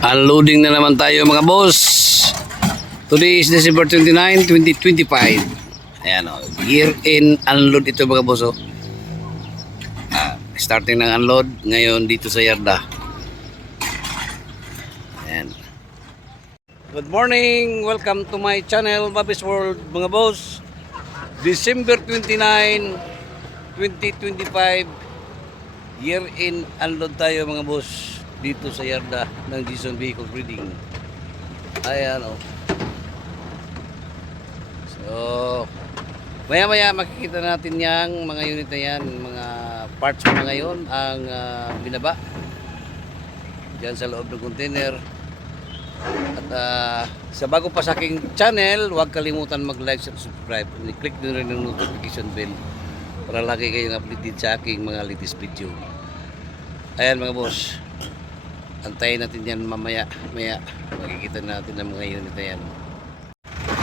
Unloading na naman tayo mga boss. Today is December 29, 2025. Ayan o, year in unload ito mga boss o. Starting ng unload ngayon dito sa yarda. Ayan. Good morning, welcome to my channel Bobby's World mga boss. December 29, 2025. Year in unload tayo mga boss dito sa yarda ng Jason Vehicle Breeding. Ayan o. So maya maya makikita natin yung mga unit na yan, mga parts na ngayon ang binaba dyan sa loob ng container. At sa bago pa sa aking channel, huwag kalimutan mag-like at subscribe. I-click nyo rin ang notification bell para lagi kayong updated sa aking mga latest video. Ayan mga boss, antayin natin yan mamaya. Makikita natin ang mga unit na yan.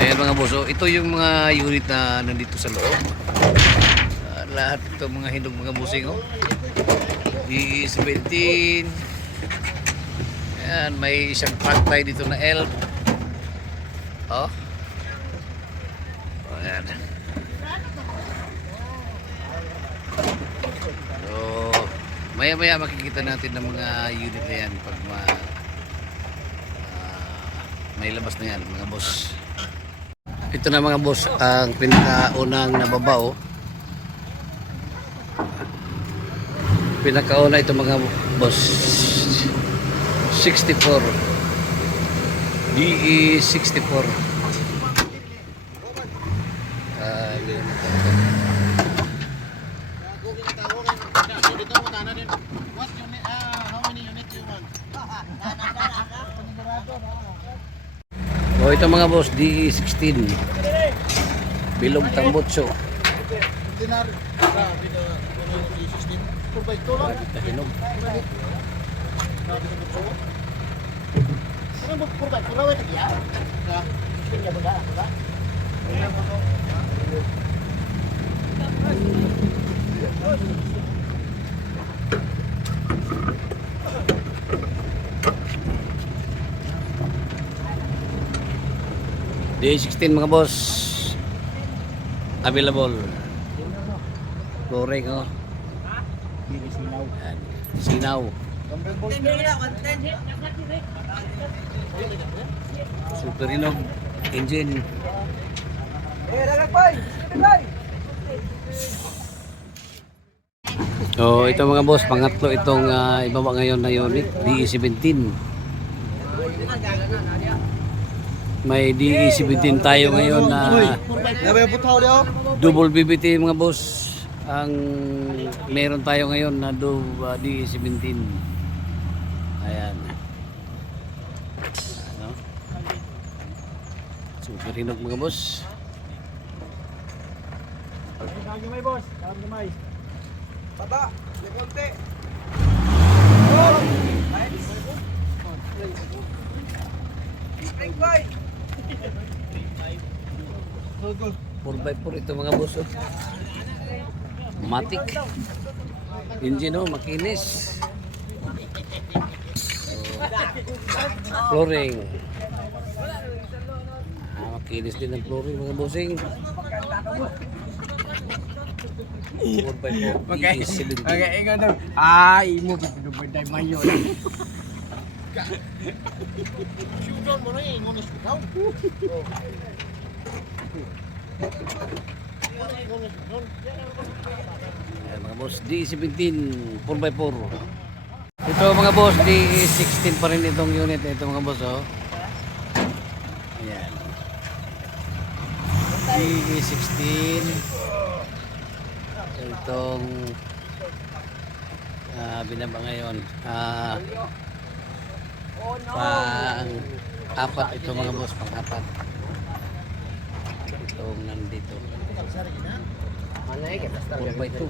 Ayan mga boss, ito yung mga unit na nandito sa loob. Lahat ito mga hinog mga busing E17. Ayan, may isang pantay dito na elf. Ayan. So maya makikita natin ng mga unit na yan pag may labas na yan mga boss. Ito na mga boss ang pinakaunang nababa pinakauna ito mga boss, 64 DE64. Ito mga boss, DE16 Bilog Tambutso. DE16 mga boss, available. Flooring sinaw. Super hinog engine. Ito mga boss, pangatlo itong ibaba ngayon na unit, DE17. May DE17 tayo ngayon na double BBT mga boss. Ang meron tayo ngayon na DE17. Ayan. Super hinog mga boss. Gamay boss, gamay. Baba, konti. 4x4 ito mga boss. Matic engine makinis. Flooring makinis din ang flooring mga bossing. 4x4 DE17. Imo pinubay mayo. Shudon mo rin, ngonos bitaw. Ayan mga boss, DE17 4x4. Ito mga boss, DE16 pa rin itong unit ito mga boss Ayan. DE16 itong binaba ngayon pang-apat ito mga boss, pang-apat itong nandito 4x2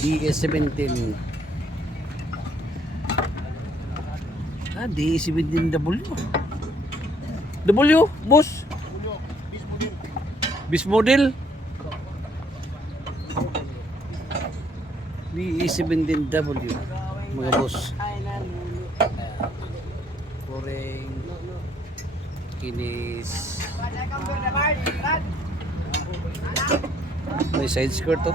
DE17 DE17W boss, bis model DE17W. mga boss. Ayan. Puring kinis. May side skirt to.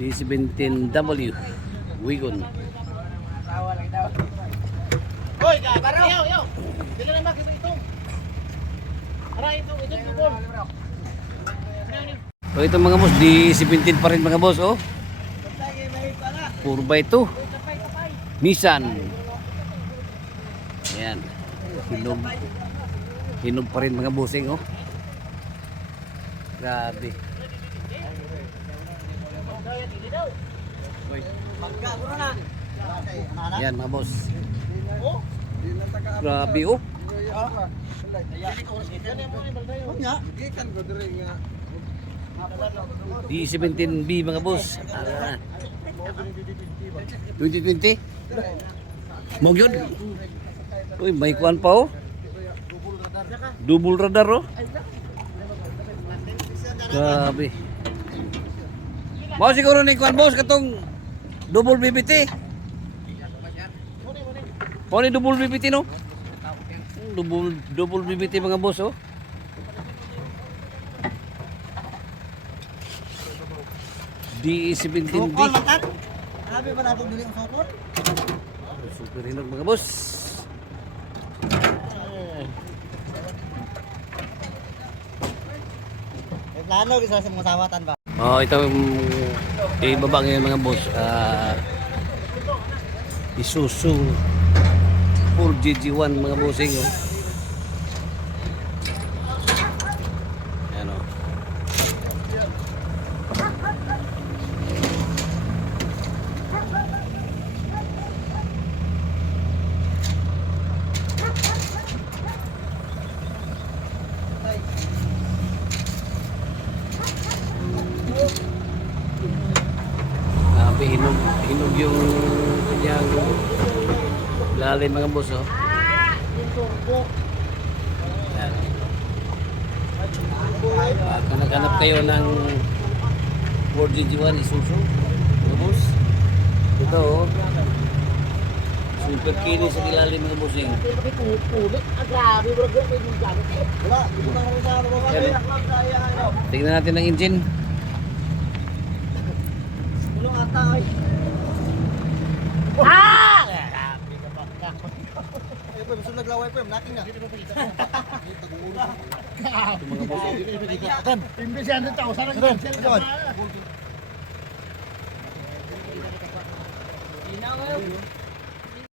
D17W Wigon. Hoy, gabaraw. Yo. Dili na makita ito. Ara ito bol. So ito mga boss, D17 pa rin mga boss, oh. 4x2 Nissan. Ayan. Hinog pa rin mga bossing, oh. Grabe. Ayan mga boss. Grabe, oh. D17B mga boss. 2020. Mo gyud. Uy, may kuan pa, oh. Double radar, oh. Grabe. Mau siguro ni kuan boss katong double BBT. Mo ni double BBT, no? Double BBT mga boss, oh. D17B. Sabi ba natin dili ang sokol? Super hinog mga boss. Plano gisa sa mga sawatan ba? Oh, ito ibaba ngayon mga boss. Isuzu 4GG1 mga bossing, oh. Ayan, oh. Grabe, hinog yung kanyang lalim mga boss, oh. Ayan. Kung naghanap kayo ng 4GG1 Isuzu mga boss, ito, oh. Super kinis sa ilalim mga bossing. Ayan, oh. Tingnan natin ang engine. Tulong ata ay. Ay po, gusto naglaway po, naking na. Ito mga boss, oh. Imbes yan ito, sana cancel ka.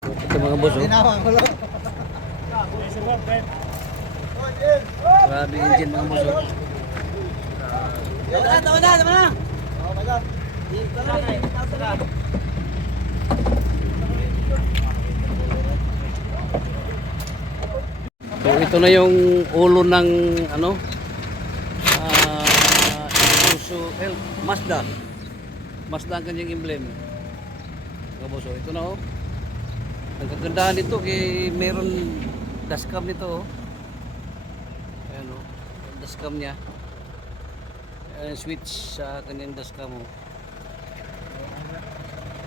Ito mga boss, oh. Dinawang ko lang. Grabe engine mga boss, oh. Tama na. Oh my God. So ito na yung ulo ng ano, Isuzu Mazda. Mazda ang kanyang emblem. Mga boss, oh. Ito na, oh. Ang kagandahan nito kay meron dashcam nito, oh. Ayan, oh. Dashcam niya. Ayan, switch sa kanyang dashcam, oh.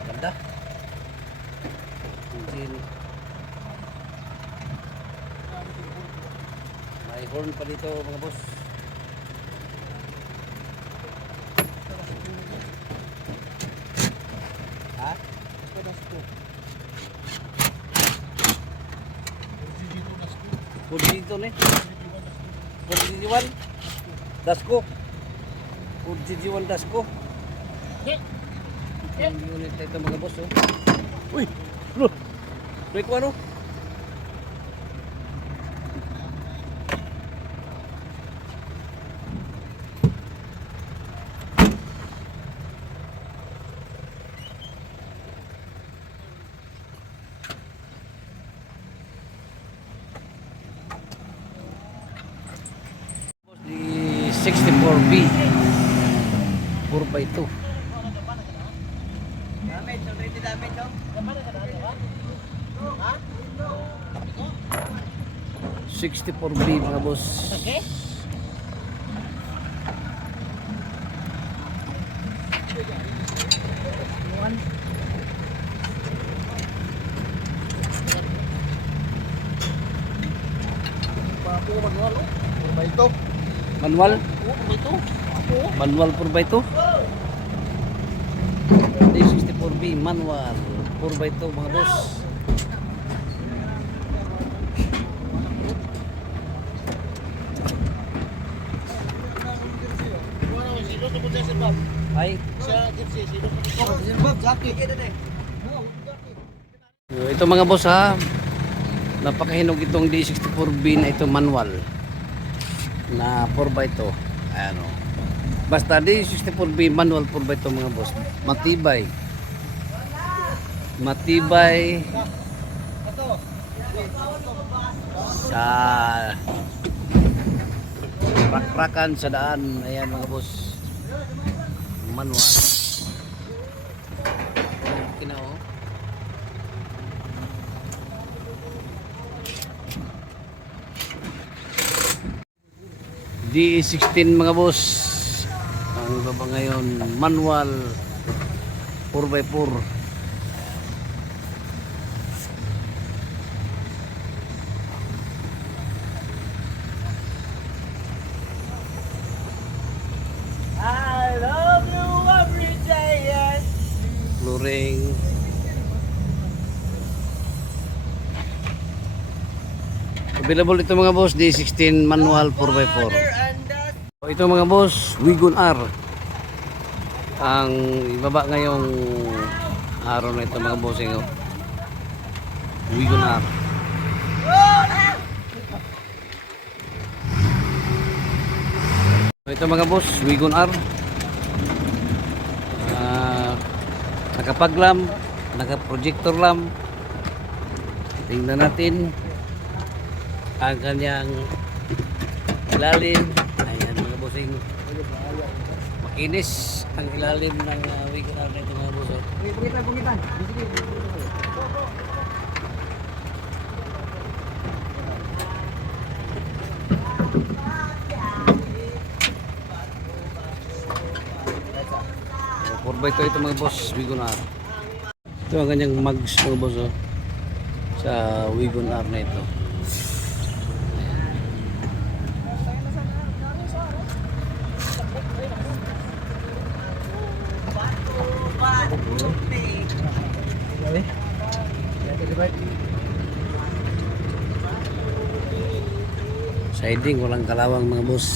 Ganda. Engine. May horn pa dito mga boss. Ha? Pwede dito ne? Pwede dito Dasko. Pwede dito Dasko. Yung unit na ito mga boss, oh. Uy! Lo! Break ko ano? Di 64B 4x2 64B mga boss. Okay. Manual? Ito. Manual 4x2? D64B manual 4x2 mga boss. Sino sa puti si Bob? Ay, Siya gipsi, sino sa puti? Si Bob, jackie. ito mga boss ha. Napakahinog itong D64B na ito manual na 4x2. Ayan o. Basta D64B manual 4x2 mga boss. Matibay. Matibay sa rak-rakan sa daan. Ayan mga boss. Manual. Kinao. DE16 mga boss. Ang baba ngayon manual 4x4. I love you every day, yes. Flooring. Available ito mga boss D16 manual 4x4. Ito mga boss Wigon R. Ang ibaba ngayong araw na ito mga boss yung Wigon R. Ito mga boss Wigon R. Nakapaglam, nakaprojector lamp. Tingnan natin ang kanyang ilalim. Ayan mga bossing, makinis ang ilalim ng Wigon R na ito mga boss. Ito mga boss Wigon R. Ito ang kanyang mags mga boss sa Wigon R na ito. Siding walang kalawang mga boss.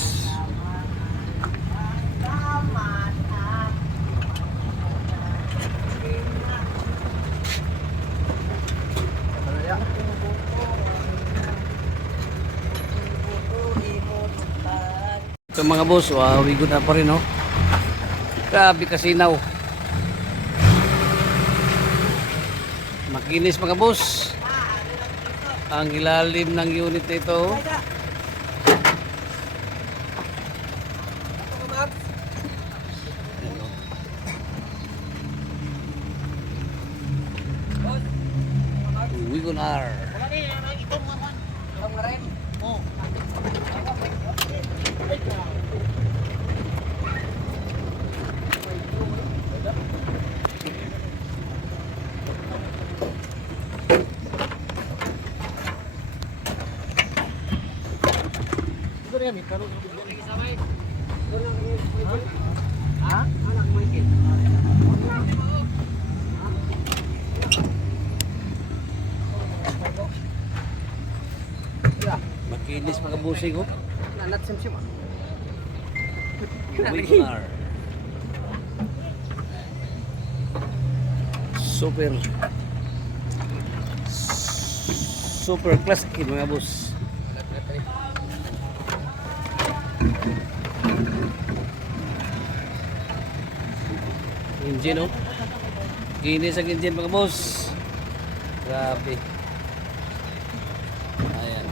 Ito mga boss, Wigon R pa rin oh. Grabe kasinaw. Makinis mga boss. Ang ilalim ng unit na ito. Wigon R. Makinis mga busing ko. Wigon R. Super classic mga boss. Engine oh. Kinis ang engine mga boss. Grabe. Ayan.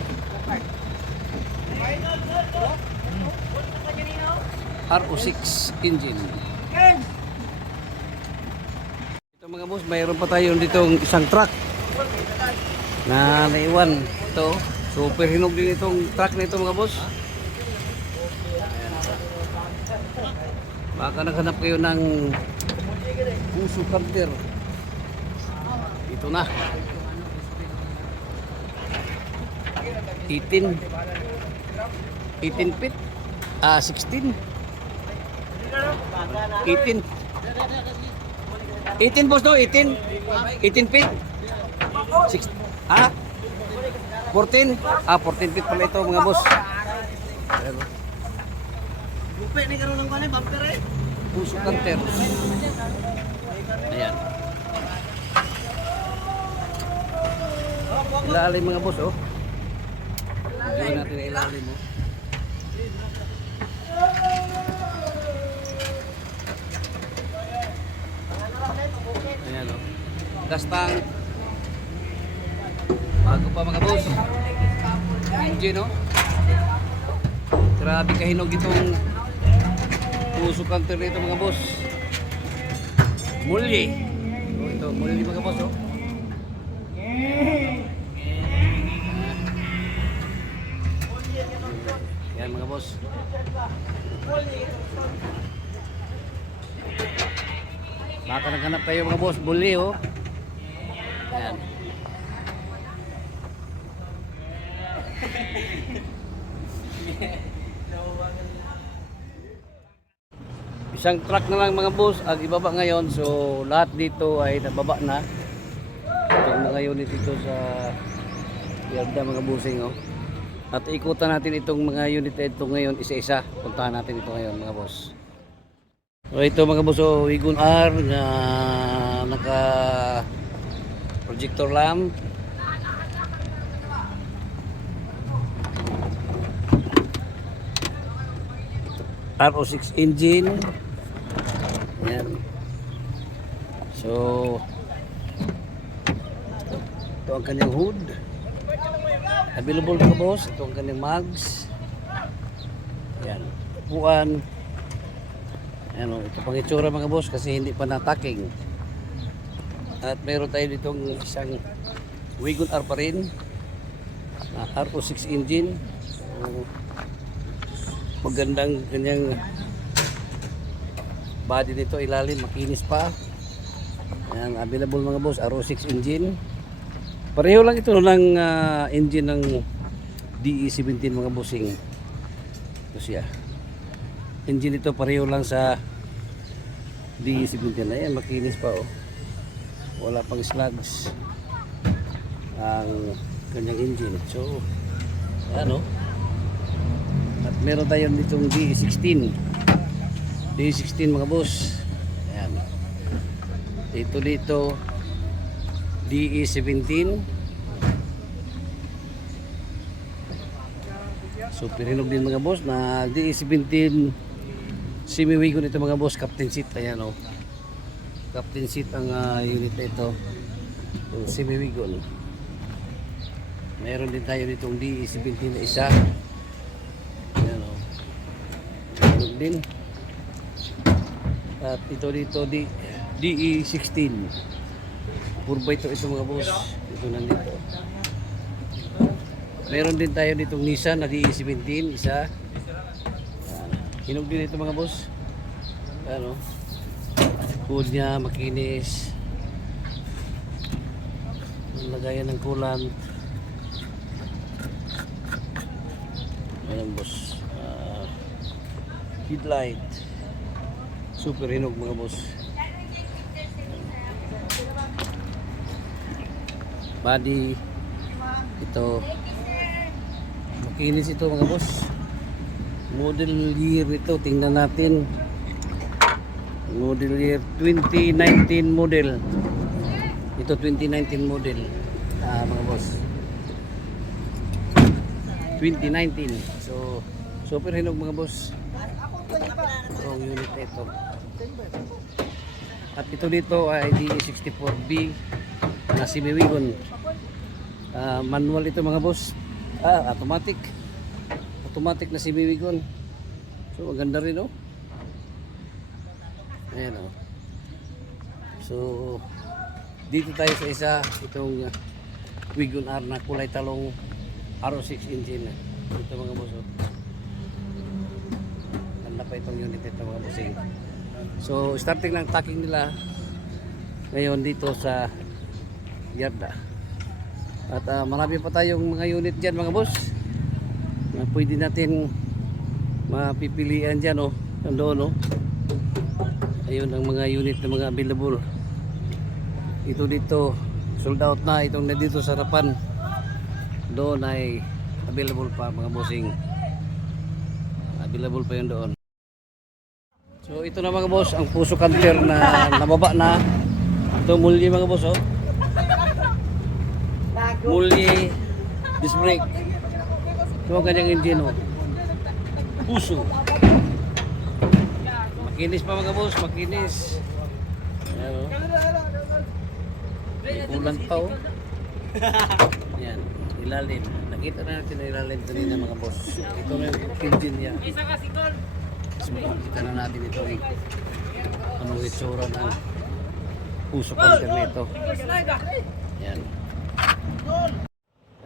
RO6 engine. Ito mga boss, mayroon pa tayo ditong isang truck na naiwan. Ito Super hinog din itong truck na ito mga boss. Baka naghanap kayo ng puso carter. Ito na. 18 feet. 16. 18. 18 boss to, 18. 18 feet. 6. 14. 14 feet pala ito mga boss. Lupe ni karon ng kanay bumper eh. Puso carter. Ayan. Ilalim mga boss oh. Hindi natin na ilalim oh. Ayan oh. Gastang. Bago pa mga boss. Engine oh. Grabe kahinog itong puso carter nito mga boss. Mulye. Oh, ito mulye mga boss oh. Yan mga boss. Baka naghanap kayo mga boss, bully oh. Ayan. Isang truck na lang mga boss ang ibaba ngayon, so lahat dito ay nababa na. Itong mga unit dito sa yarda mga busing oh. At ikutan natin itong mga unit ito ngayon isa-isa. Puntahan natin ito ngayon mga boss. So ito mga boss, oh, Wigon R na naka projector lamp. RO6 engine. Yan. So ito ang kanyang hood. Available mga boss, ito ang kanyang mags. Yan, upuan. Ano, ito pang itsura mga boss kasi hindi pa nataking. At meron tayo ditong isang Wigon R pa rin. RO6 engine. So, magandang kanyang body nito, ilalim, makinis pa. Yan, available mga boss, RO6 engine. Pareho lang ito ng engine ng DE17 mga bossing. Ito siya. Engine ito pareho lang sa DE17. Ayan, makinis pa oh. Wala pang slugs ang kanyang engine. So, ano? At meron tayo nitong DE16. DE16 mga boss. Ayan. Dito DE17. Super hinog din mga boss na DE17 semi-wagon ito mga boss, captain seat. Ayan o, captain seat ang unit na ito, yung semi-wagon. Meron din tayo ditong DE17 na isa. Ayan o, hinog din. At ito dito DE16 purba ito mga boss. Ito nandito. Meron din tayo ditong Nissan na DE17 isa. Hinog din ito mga boss. Ano? Hood niya makinis. Lagayan ng coolant. Ayan boss. Headlight. Super hinog mga boss. Body ito makinis ito mga boss. Model year ito, tingnan natin. Model year 2019 model. Ito 2019 model mga boss. 2019. So super hinog mga boss. Itong unit na ito. At ito dito ay DE64B na semi-wagon. Manual ito mga boss. Automatic. Automatic na semi-wagon. So maganda rin oh. Ayan oh. So dito tayo sa isa, itong Wigon R na kulay talong RO6 engine. Ito mga boss. Oh. Ganda pa itong unit ito mga bossing. So starting ng tacking nila ngayon dito sa yarda. At marami pa tayong mga unit dyan mga boss na pwede natin mapipilian dyan oh. Nandoon oh. Ayun ang mga unit na mga available. Ito dito sold out na, itong na dito sa harapan doon ay available pa mga bossing. Available pa yun doon. So ito na mga boss ang Puso Canter na nababa na. Ito mulye mga boss oh. Mulye disc brake. Ito ang kanyang engine oh. Puso. Makinis pa mga boss, makinis. Ayan oh. May kulang pa oh. Yan, ilalim. Nakita na natin ang ilalim kanina mga boss. Ito na yung engine niya. So, makikita na natin ito eh. Anong itsura ng Puso Canter nito. Yan.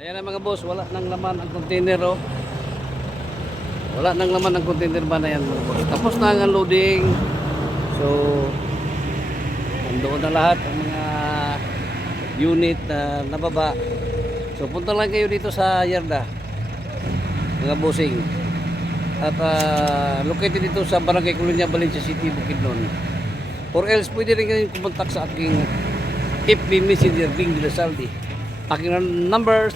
Ayan na mga boss, wala nang laman ang container oh. Wala nang laman ang container ba na yan mga boss. Tapos na ang loading. So, nandoon na lahat ang mga unit na nababa. So punta lang kayo dito sa yarda mga bossing. At located dito sa Barangay Colonia, Valencia City, Bukidnon. Or else pwede rin kayong kumontak sa aking FB Messenger Bing de la Saldi. Aking number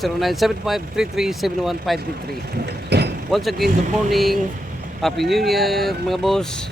0975-33-71523. Once again, good morning, Happy New Year mga boss.